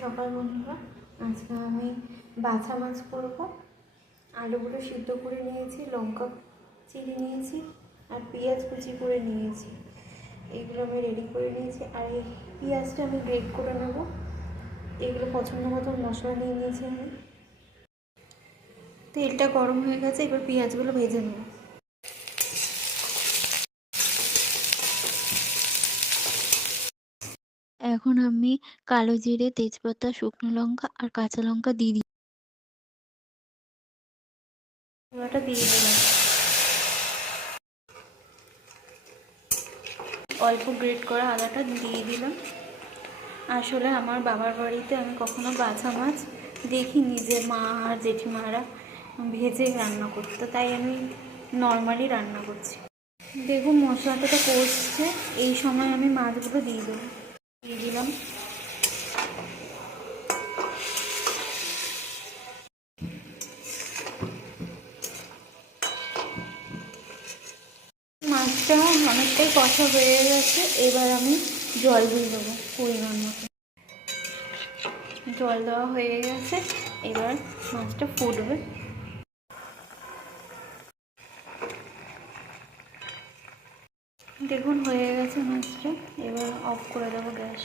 সকাল বন্ধুরা, আজকে আমি বাছা মাছ করব। আলুগুলো সিদ্ধ করে নিয়েছি, লঙ্কা চিড়ে নিয়েছি আর পেঁয়াজ কুচি করে নিয়েছি। এগুলো আমি রেডি করে নিয়েছি। আর এই পেঁয়াজটা আমি গ্রেট করে নেব। এগুলো পছন্দ মতো মশলা নিয়ে নিয়েছি আমি। তেলটা গরম হয়ে গেছে, এবার পেঁয়াজগুলো ভেজে নেব। এখন আমি কালো জিরে, তেজপাতা, শুকনো লঙ্কা আর কাঁচা লঙ্কা দিয়ে দিই। ওটা দিয়ে দিলাম। অল্প গ্রেট করা আদাটা দিয়ে দিলাম। আসলে আমার বাবার বাড়িতে আমি কখনো বাছা মাছ দেখিনি যে মা আর জেঠিমারা ভেজে রান্না করতো, তাই আমি নর্মালি রান্না করছি। দেখুন মশলাটা তো কষছে, এই সময় আমি মাছগুলো দিয়ে দেবো। দিয়ে দিলাম। মাছটা অনেকটাই কষা হয়ে গেছে, এবার আমি জল দিয়ে দেবো পরিমাণ মতো। জল দেওয়া হয়ে গেছে, এবার মাছটা ফুটবে। দেখুন হয়ে গেছে মাছটা, এবার অফ করে দেবো গ্যাস।